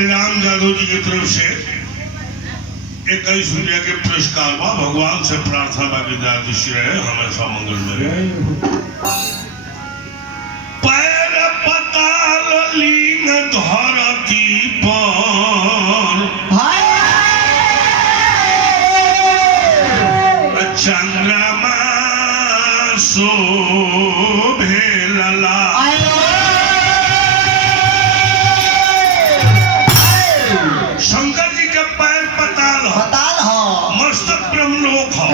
बलिराम जादव जी की तरफ से 21 रुपया के पुरस्कार बा। भगवान से प्रार्थना बा कि दृष्टि रहे, हमेशा मंगल में रहे। पैर पताल लीन धरती पर चंद्रमा शोभे लला। शंकर जी के पैर पताल हो, मस्तक ब्रह्मलोक हो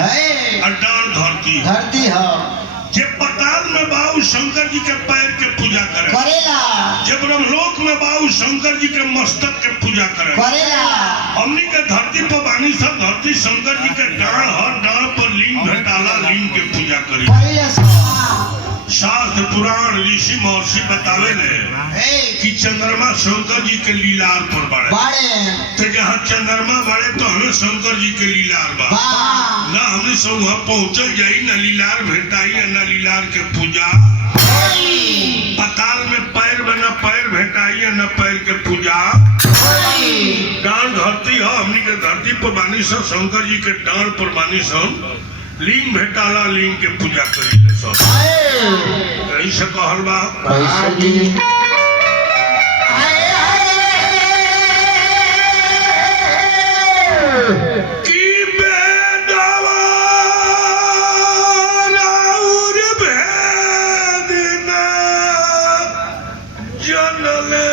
और डांड धरती हो। जे पताल में बाबू शंकर जी के पैर के पूजा करेला, जे ब्रह्मलोक में बाबू शंकर जी के मस्तक के पूजा करेला। हमनी के धरती पर बानी सब धरती शंकर जी के डांड हर डांड पर लीन भेटाला, लीन के पूजा करी। शास्त्र पुराण ऋषि महर्षि बतावे कि चंद्रमा शंकर जी के लीलार पर बाड़े। तो जहाँ चंद्रमा बाड़े तो हमें शंकर जी के लीलार बा ना, हमने सब वहाँ पहुँचल जाई न लीलार भेटाई न लीलार के पूजा। पताल में पैर में न पैर भेटाई न पैर के पूजा। डांड धरती हो, हमनी के धरती पर बानी सब शंकर जी के डांड पर बानी सब लिंग भेटाला, लिंग के पूजा करी सब। ऐसे कहल बा कि बेदवा राउर भेद न जनले।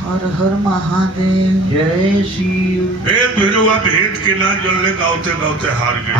हर हर महादेव, जय शिव। भेद भिरुआ भेद के ना जलने गावते गावते हार गए।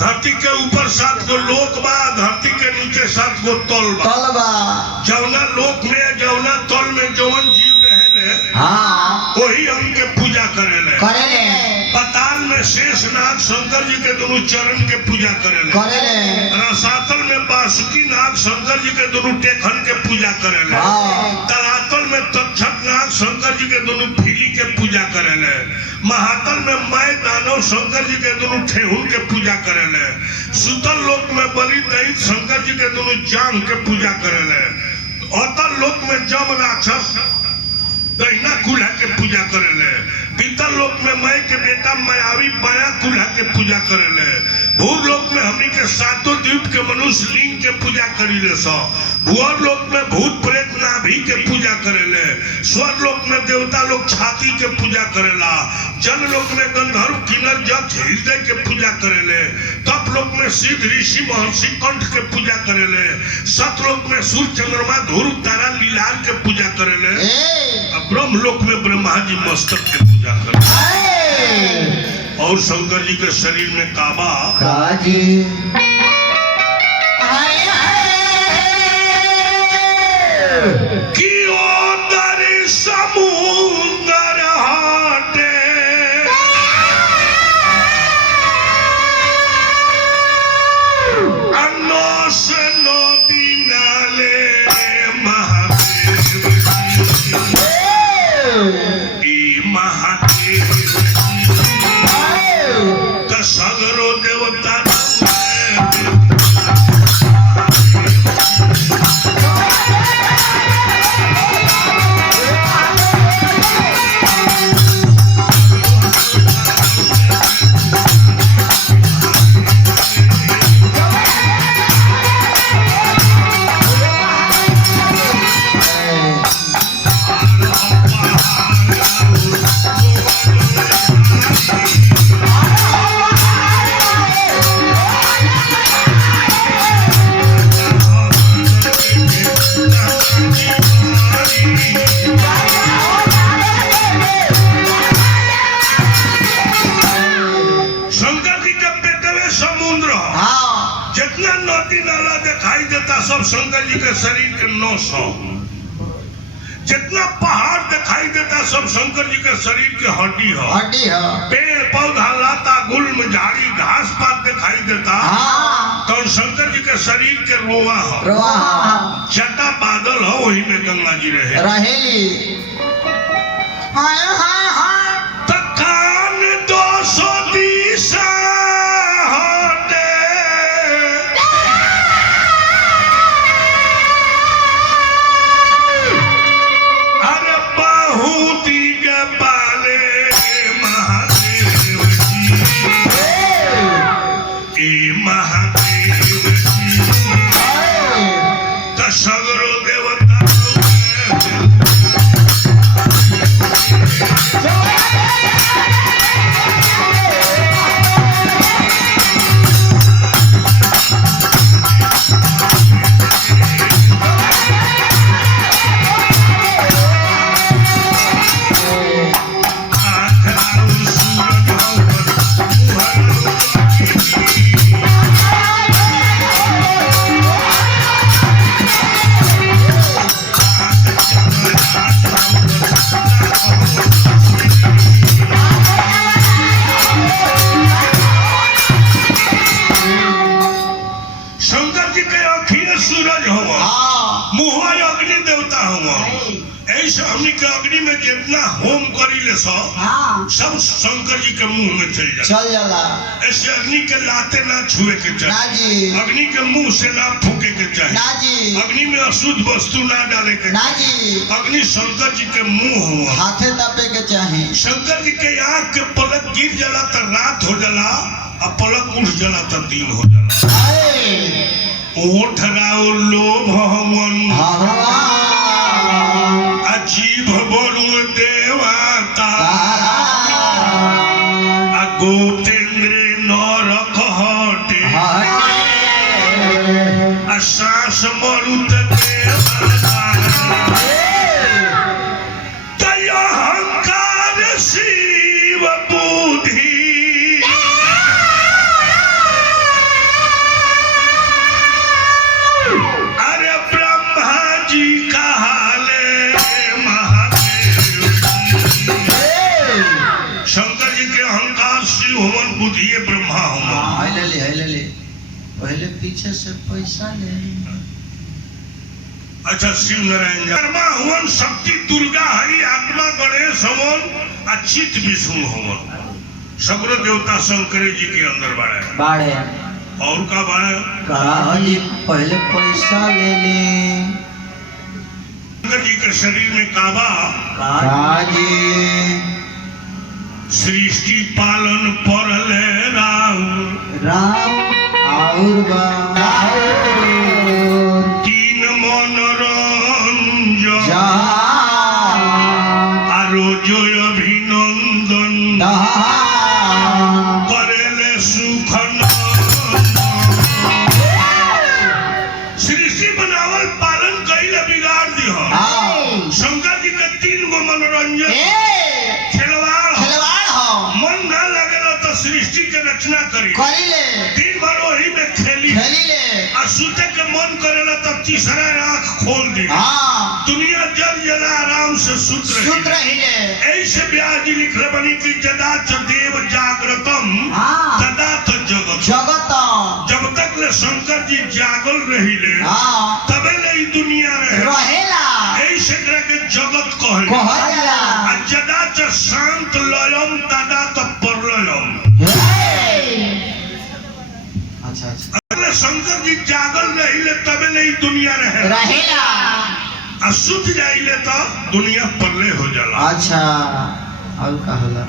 धरती के ऊपर 7 गो लोक बा, धरती के नीचे 7 गो तल बा। जौना लोक में जौना तल में जौन जीव रहेले वही हमके पूजा करेले। पताल में शेषनाग शंकर जी के दोनों चरण के पूजा करेले। रसातल में बासुकी नाग शंकर जी के दोनों टेखन के पूजा करेले। तलातल में तक्षक नाग शंकर जी के दोनों फीली के पूजा करेले। महातल में मैं दानव शंकर जी के दोनों ठेहुन के पूजा करेले। सुतल लोक में बलि दैत शंकर जी के दोनों जांग के पूजा करेले। अतल लोक में जम राक्षस दहिना कुल्हा के पूजा करेले। पीतल लोक में मैं के बेटा मायावी बाया कुल्हा के पूजा करेले। भूर लोक में हमनी के 7 द्वीप के मनुष्य लिंग के पूजा करीले सो। भुवर लोक में भूत प्रेत नाभि के पूजा करेले। स्वर लोक में देवता लोग छाती के पूजा करेला। जन लोक में गंधर्व किन्नर जक्ष हृदय के पूजा करेले। तप लोक में सिद्ध ऋषि महर्षि कंठ के पूजा करेले। सतलोक में सूर्य चंद्रमा ध्रुव तारा लीलार के पूजा करेले। ब्रह्म लोक में ब्रह्मा जी मस्तक के पूजा करते। और शंकर जी के शरीर में काबा काजी महादेव का सगरो देवता सब शंकर जी के शरीर के 900 जितना पहाड़ दिखाई देता सब शंकर जी के शरीर के हड्डी है पेड़ पौधा लता गुल्म झाड़ी घास पात दिखाई देता तो शंकर जी के शरीर के रोआ है जटा बादल हो वही में गंगा जी रहेली तकान 200 दिशा सगरो देवता अग्नि में जितना होम करी ले सब शंकर जी के मुंह में चल जाला ऐसे अग्नि के लाते ना छुए के चाहिए अग्नि के मुंह से ना फूके के चाहिए अग्नि में अशुद्ध वस्तु ना डाले के चाहिए अग्नि शंकर जी के मुंह हुआ हाथे दबे के चाहिए शंकर जी के आँख के पलक गिर जाला तो रात हो जाला और पलक उठ जाला तो दिन हो जाला ओठ राव लोभ हमन जीभ वरुण देवता गोतेन्द्र नरक हटे सास मरुत देवता तय अहंकार शिव बुद्धि अरे ब्रह्मा जी कहा शंकर जी के अहंकार शिव हवन बुद्धि ब्रह्मा हवन ले पहले पीछे से पैसा ले अच्छा शिव नारायण ब्रह्मा हवन शक्ति दुर्गा हरि आत्मा गणेश हवन अचित विष्णु हवन सगरो देवता शंकर जी के अंदर बाड़े और का बाड़े जी पहले पैसा ले शंकर जी के शरीर में काबा सृष्टि पालन परले राम तीन मनोरंजन आरोजो अभिनंदन करेले सुख सृष्टि बनावल पालन कइले बिगाड़ दिया शंकर जी के 3 गो मनोरंजन सृष्टि के रचना करी दिन भर वही में खेली और सूते के मन करेला तो तीसरा आँख खोल दी दुनिया जल जला आराम से सुत रही ऐसे ब्याज जी लिख रहे बनी की जदा च देव जागृतम तदा तो जगत जब तक ले शंकर जी जागल रही ले तबे ले दुनिया रहेला ऐसे के जगत कहला जदा च शांत लयम दादा तो परलयम। अच्छा अच्छा अगले शंकर जी जागल रहिले तबे नहीं दुनिया रहेला आ सुत जाइले तो दुनिया परले हो जाला। अच्छा और का होला